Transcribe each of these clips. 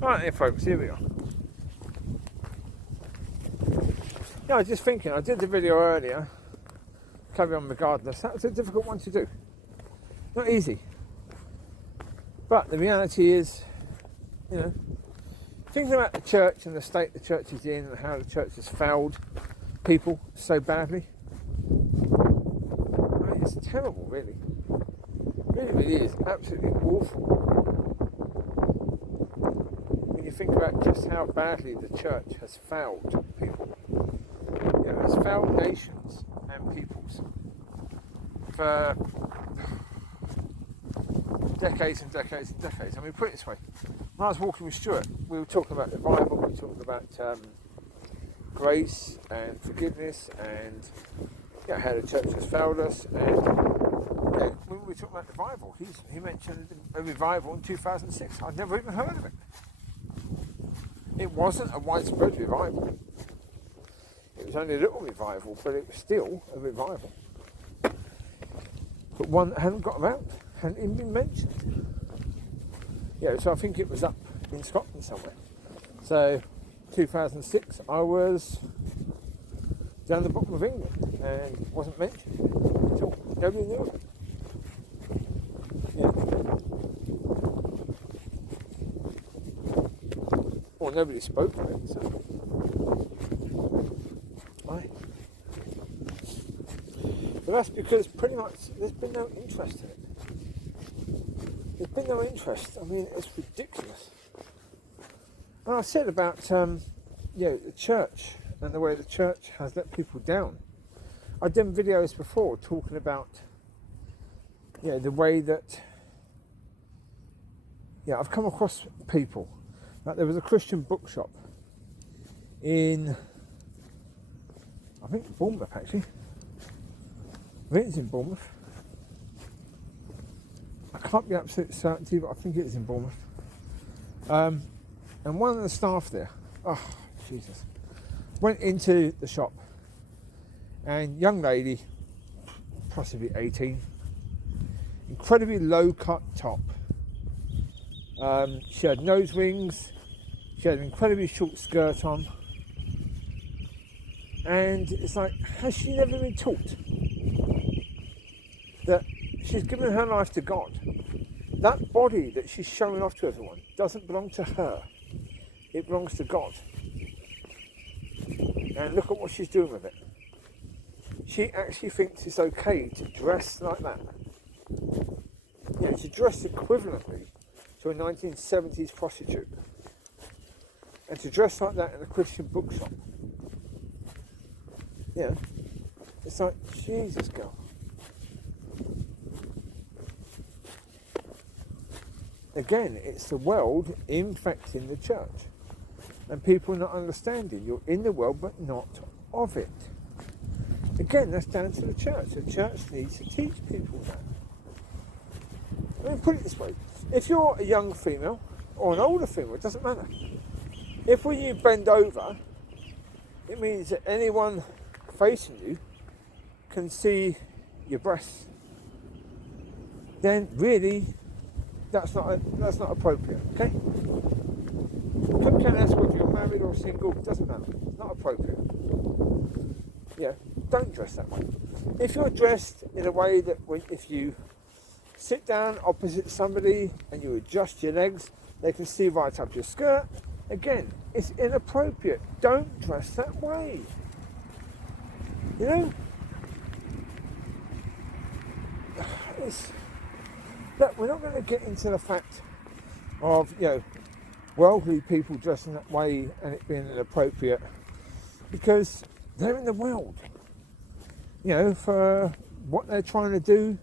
Right then folks, here we are. Yeah, I was just thinking, I did the video earlier, carry on regardless. That was a difficult one to do. Not easy. But the reality is, you know, thinking about the church and the state the church is in and how the church has failed people so badly, I mean, it's terrible, really. It really is absolutely awful. When you think about just how badly the church has failed people, you know, it's failed nations and peoples for decades and decades and decades. I mean, put it this way, when I was walking with Stuart, we were talking about the Bible, we were talking about grace and forgiveness and, you know, how the church has failed us. And you know, when we were talking about the revival, he mentioned a revival in 2006. I'd never even heard of it. It wasn't a widespread revival. It was only a little revival, but it was still a revival. But one that hadn't got around, hadn't even been mentioned. Yeah, so I think it was up in Scotland somewhere. So 2006, I was down the bottom of England and it wasn't mentioned at all. Nobody knew it. Yeah. Well, nobody spoke of it, so. Why? But that's because pretty much there's been no interest in it. There's been no interest. I mean, it's ridiculous. And I said about, the church and the way the church has let people down. I've done videos before talking about, the way that, I've come across people. Like there was a Christian bookshop in, I think Bournemouth actually. I think it's in Bournemouth. I can't be absolute certainty, but I think it is in Bournemouth. And one of the staff there, oh Jesus, went into the shop, and young lady, possibly 18, incredibly low cut top. She had nose rings, she had an incredibly short skirt on, and it's like, has she never been taught that she's given her life to God? That body that she's showing off to everyone doesn't belong to her, it belongs to God. And look at what she's doing with it. She actually thinks it's okay to dress like that. Yeah, to dress equivalently to a 1970s prostitute. And to dress like that in a Christian bookshop. Yeah. It's like, Jesus, girl. Again, it's the world infecting the church. And people not understanding. You're in the world, but not of it. Again, that's down to the church. The church needs to teach people that. I mean, put it this way. If you're a young female, or an older female, it doesn't matter. If when you bend over, it means that anyone facing you can see your breasts, then really, that's not appropriate, okay? Couldn't care less whether you're married or single, it doesn't matter. It's not appropriate. Yeah, don't dress that way. If you're dressed in a way that if you sit down opposite somebody and you adjust your legs, they can see right up your skirt, again, it's inappropriate. Don't dress that way. You know? Look, we're not going to get into the fact of, worldly people dressing that way and it being inappropriate, because they're in the world. For what they're trying to do,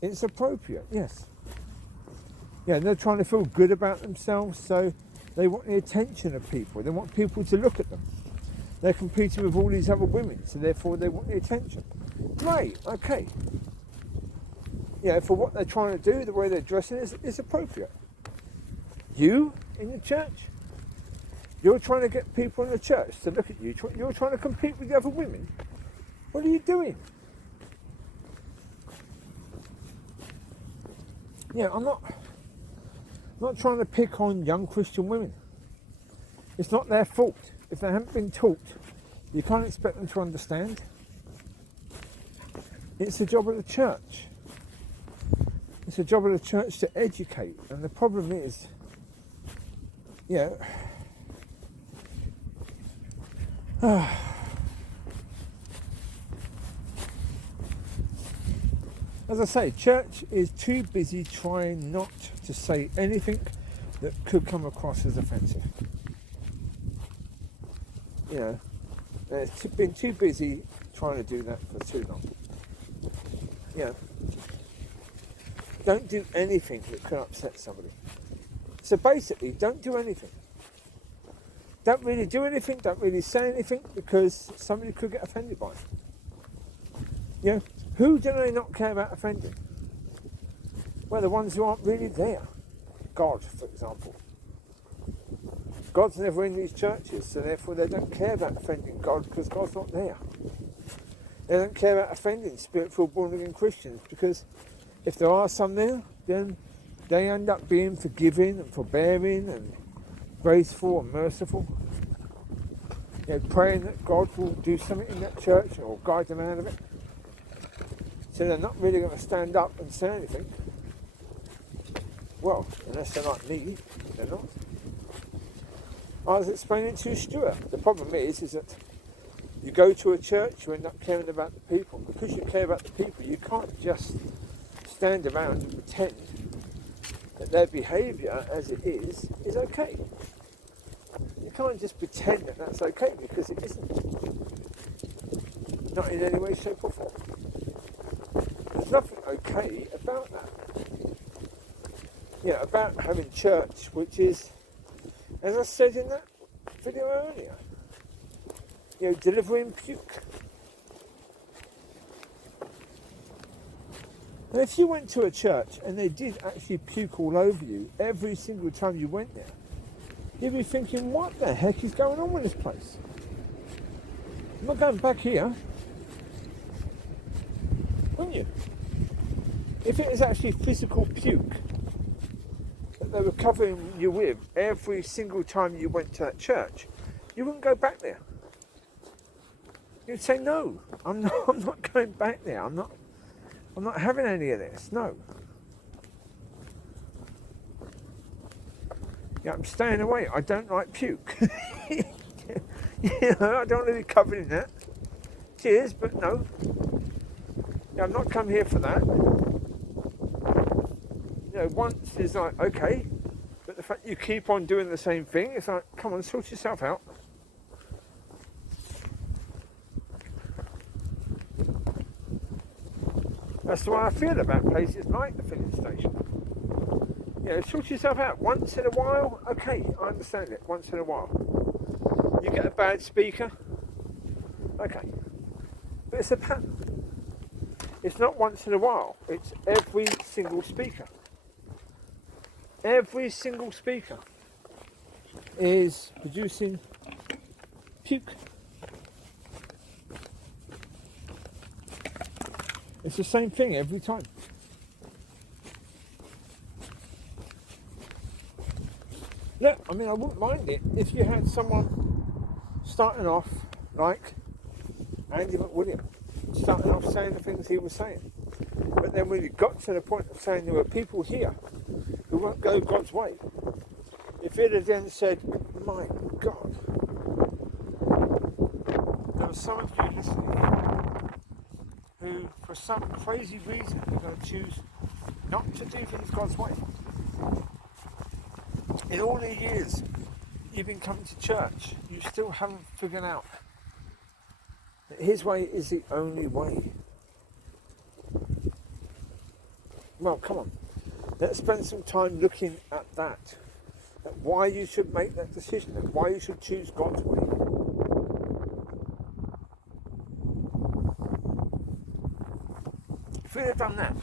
it's appropriate, yes. They're trying to feel good about themselves, so they want the attention of people. They want people to look at them. They're competing with all these other women, so therefore they want the attention. Great, okay. For what they're trying to do, the way they're dressing is appropriate. You, in the church, you're trying to get people in the church to look at you. You're trying to compete with the other women. What are you doing? I'm I'm not trying to pick on young Christian women. It's not their fault. If they haven't been taught, you can't expect them to understand. It's the job of the church. It's the job of the church to educate. And the problem is, as I say, church is too busy trying not to say anything that could come across as offensive. It's been too busy trying to do that for too long. Don't do anything that could upset somebody. So basically, don't do anything. Don't really do anything, don't really say anything, because somebody could get offended by it. Who do they not care about offending? Well, the ones who aren't really there. God, for example. God's never in these churches, so therefore they don't care about offending God, because God's not there. They don't care about offending spirit-filled born-again Christians, because if there are some there, then they end up being forgiving and forbearing and graceful and merciful. Praying that God will do something in that church or guide them out of it. So they're not really going to stand up and say anything. Well, unless they're like me, they're not. I was explaining to Stuart, the problem is that you go to a church, you end up caring about the people. Because you care about the people, you can't just stand around and pretend that their behaviour as it is okay. You can't just pretend that that's okay, because it isn't. Not in any way, shape or form. There's nothing okay about that. About having church, which is, as I said in that video earlier, delivering puke. And if you went to a church and they did actually puke all over you every single time you went there, you'd be thinking, what the heck is going on with this place? I'm not going back here. Wouldn't you? If it was actually physical puke that they were covering you with every single time you went to that church, you wouldn't go back there. You'd say, no, I'm not going back there. I'm not having any of this. No. I'm staying away. I don't like puke. I don't want to be covered in that. Cheers, but no. I'm not come here for that. Once it's like, okay, but the fact you keep on doing the same thing, it's like, come on, sort yourself out. That's the way I feel about places like the filling station. Sort yourself out. Once in a while, okay, I understand it. Once in a while. You get a bad speaker, okay. But it's a pattern. It's not once in a while. It's every single speaker. Every single speaker is producing puke. It's the same thing every time. Look, I wouldn't mind it if you had someone starting off like Andy McWilliam, starting off saying the things he was saying. But then when you got to the point of saying there were people here who won't go God's way, if he'd have then said, my God, there was some of you listening who, for some crazy reason, are going to choose not to do things God's way. In all the years you've been coming to church, you still haven't figured out that his way is the only way. Well, come on. Let's spend some time looking at that. At why you should make that decision, and why you should choose God's way. If we'd have done that,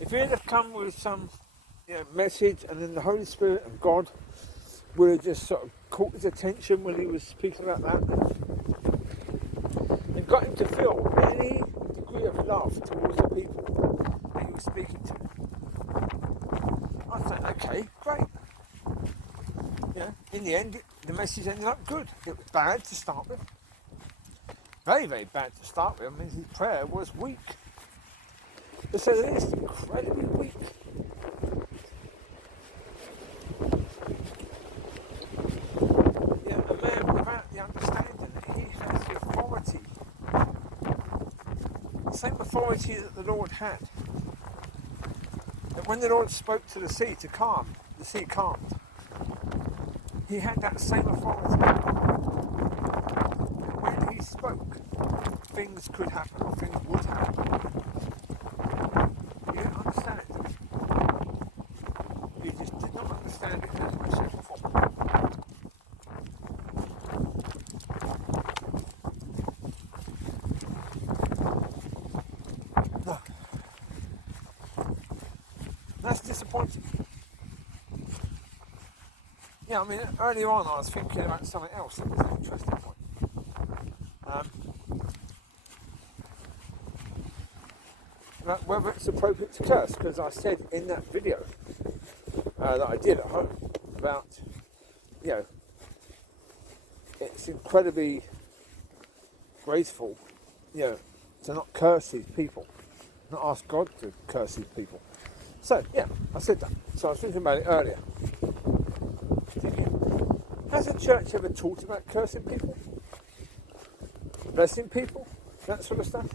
if we'd have come with some message, and then the Holy Spirit and God would have just sort of caught his attention when he was speaking about that, and got him to feel any degree of love towards the people that he was speaking to. I thought, okay, great. Yeah, in the end, the message ended up good. It was bad to start with. Very, very bad to start with. I mean, his prayer was weak. To say the least, incredibly weak. Yeah, a man without the understanding that he has the authority, the same authority that the Lord had. That when the Lord spoke to the sea to calm, the sea calmed. He had that same authority. When he spoke, things could happen, or things would happen. You didn't understand it. You just did not understand it, as I said before. No. That's disappointing. Yeah, I mean, earlier on I was thinking about something else that was an interesting point. About whether it's appropriate to curse, because I said in that video that I did at home about, it's incredibly graceful, to not curse these people, not ask God to curse these people. So, yeah, I said that. So I was thinking about it earlier. Has the church ever taught about cursing people? Blessing people? That sort of stuff?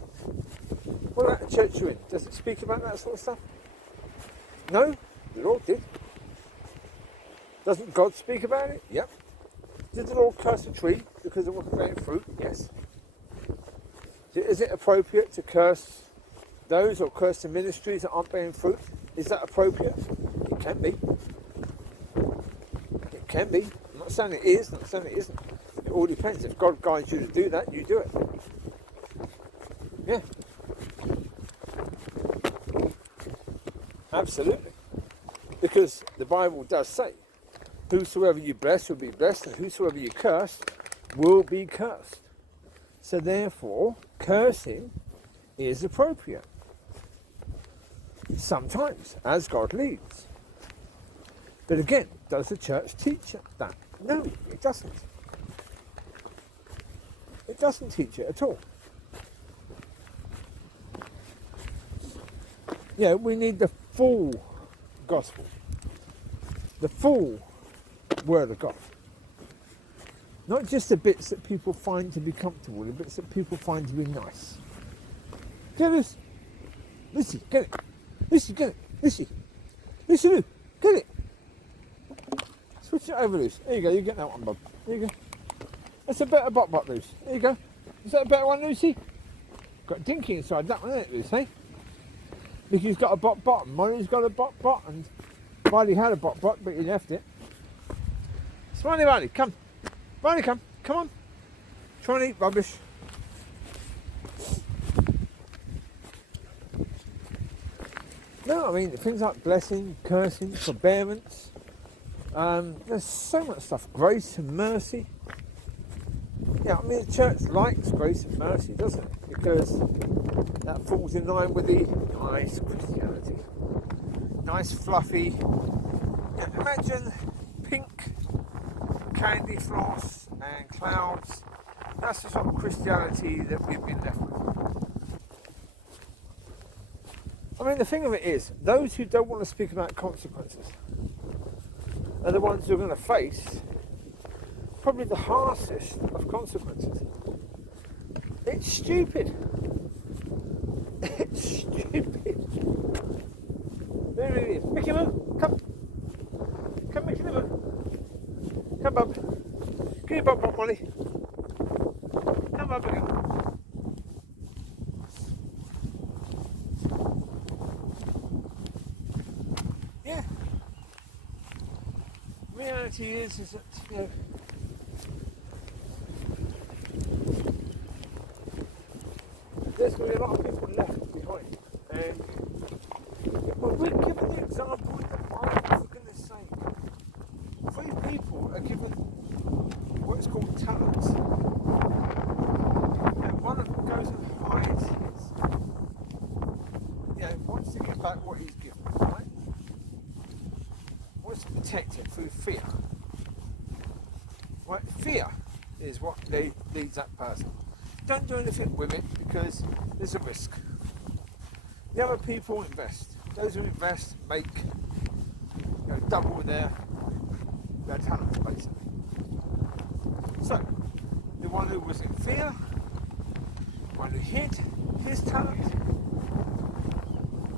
What about the church you're in? Does it speak about that sort of stuff? No? The Lord did. Doesn't God speak about it? Yep. Did the Lord curse a tree because it wasn't bearing fruit? Yes. Is it appropriate to curse those or curse the ministries that aren't bearing fruit? Is that appropriate? It can be. It can be. I'm not saying it is, I'm not saying it isn't. It all depends. If God guides you to do that, you do it. Yeah. Absolutely. Because the Bible does say, whosoever you bless will be blessed, and whosoever you curse will be cursed. So therefore, cursing is appropriate. Sometimes, as God leads. But again, does the church teach that? No, it doesn't. It doesn't teach it at all. We need the full gospel, the full word of God. Not just the bits that people find to be comfortable, the bits that people find to be nice. Get this. Lissy, get it. Lissy, get it. Lissy. Lissy, Lou, get it. Switch it over, Luce. There you go, you get that one, Bob. There you go. That's a better bot, Luce. There you go. Is that a better one, Lucy? Got dinky inside that one, isn't it, Luce, eh? Micky's got a bottom, Mollie's got a bot, and Mollie had a bot, but he left it. Smiley Riley, come. Riley, come on. Try and eat rubbish. No, I mean, things like blessing, cursing, forbearance. There's so much stuff. Grace and mercy. Yeah, I mean, the church likes grace and mercy, doesn't it? Because that falls in line with the nice Christianity. Nice, fluffy. Yeah, imagine pink candy floss and clouds. That's the sort of Christianity that we've been left with. I mean, the thing of it is, those who don't want to speak about consequences are the ones who are going to face probably the harshest of consequences. It's stupid. It's stupid. There it is. Micky Moo, come. Come, Micky Moo. Come, Bob. Give me Bob, Mollie. Come, Bob, again. Yeah. Reality is that, there's going to be a lot of people left behind, and we're given the example in the Bible, for goodness sake. 3 people are given what's called talents, and one of them goes and hides his, wants to get back what he's given, right? protect it through fear. Right? Fear is what leads that person. Don't do anything with it because there's a risk. The other people invest. Those who invest make double their talent, basically. So, the one who was in fear, the one who hid his talent,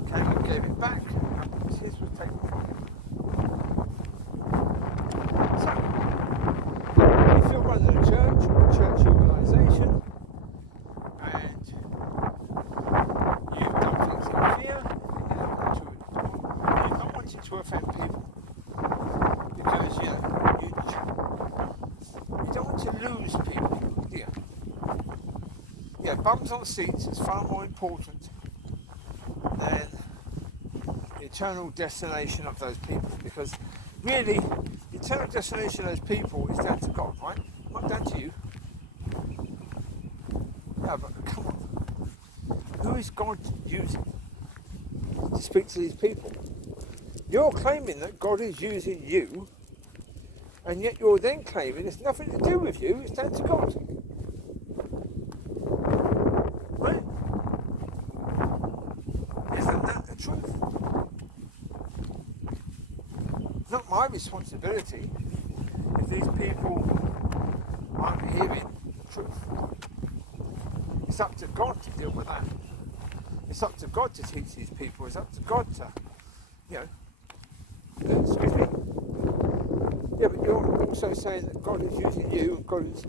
came and gave it back, and his was taken from him. So, if you're running a church or a church organisation, and you've done things in fear, you're not wanting to offend people, because you don't want to lose people, do you? Yeah, bums on seats is far more important than the eternal destination of those people, because really, the eternal destination of those people is down to God, right? Not down to you. Yeah, but come on. Who is God using to speak to these people? You're claiming that God is using you, and yet you're then claiming it's nothing to do with you, it's down to God. Right? Isn't that the truth? It's not my responsibility if these people aren't hearing the truth. It's up to God to deal with that. It's up to God to teach these people. It's up to God to, excuse me. Yeah, but you're also saying that God is using you and God is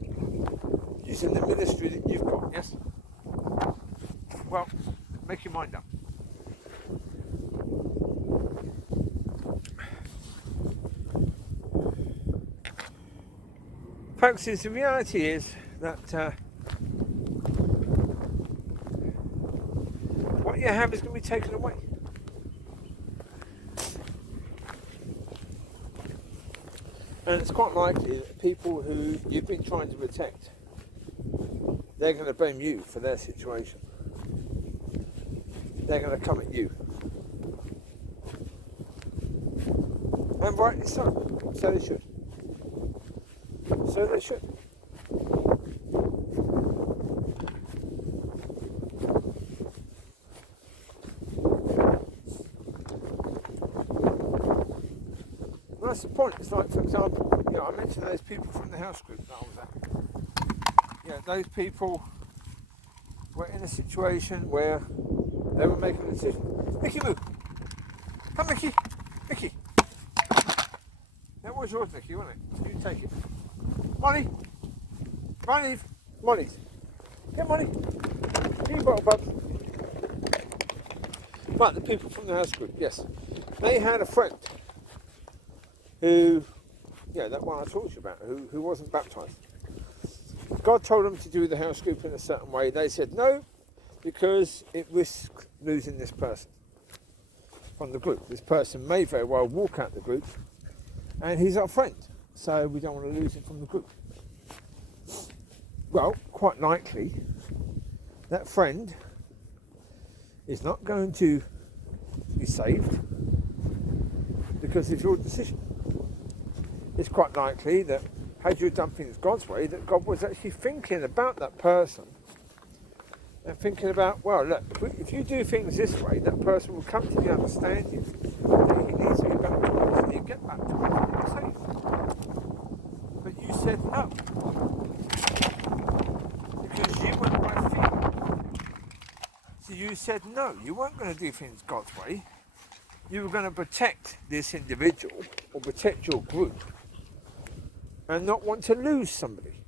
using the ministry that you've got, yes? Well, make your mind up. Folks, the reality is that what you have is going to be taken away. And it's quite likely that people who you've been trying to protect, they're going to blame you for their situation. They're going to come at you. And rightly so. So they should. So they should. Well, that's the point. It's like, for example, I mentioned those people from the house group that I was at. Those people were in a situation where they were making a decision. Micky, move. Come, Micky. Micky. That was yours, Micky, wasn't it? You take it. Mollie. Run, Eve. Mollie's. Get Mollie. Give me a bottle, bub. Right, the people from the house group, yes. They had a friend who, that one I talked to you about, who wasn't baptised. God told them to do the house group in a certain way. They said no, because it risks losing this person from the group. This person may very well walk out the group, and he's our friend, so we don't want to lose him from the group. Well, quite likely, that friend is not going to be saved because of your decision. It's quite likely that had you done things God's way, that God was actually thinking about that person and thinking about, well, look, if you do things this way, that person will come to the understanding that he needs to be baptised, and he'll get baptised and he'll be saved. But you said no, because you went by fear. So you said no, you weren't going to do things God's way. You were going to protect this individual or protect your group and not want to lose somebody,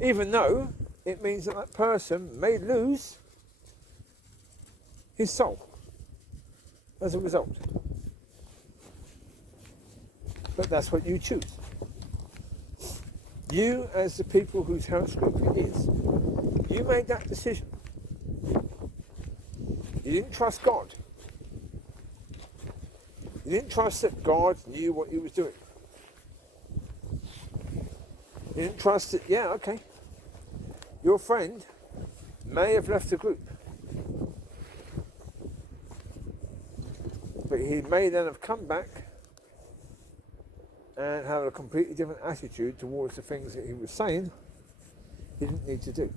even though it means that that person may lose his soul as a result. But that's what you choose. You, as the people whose house group it is, you made that decision. You didn't trust God. You didn't trust that God knew what he was doing. You didn't trust that, your friend may have left the group, but he may then have come back and having a completely different attitude towards the things that he was saying he didn't need to do.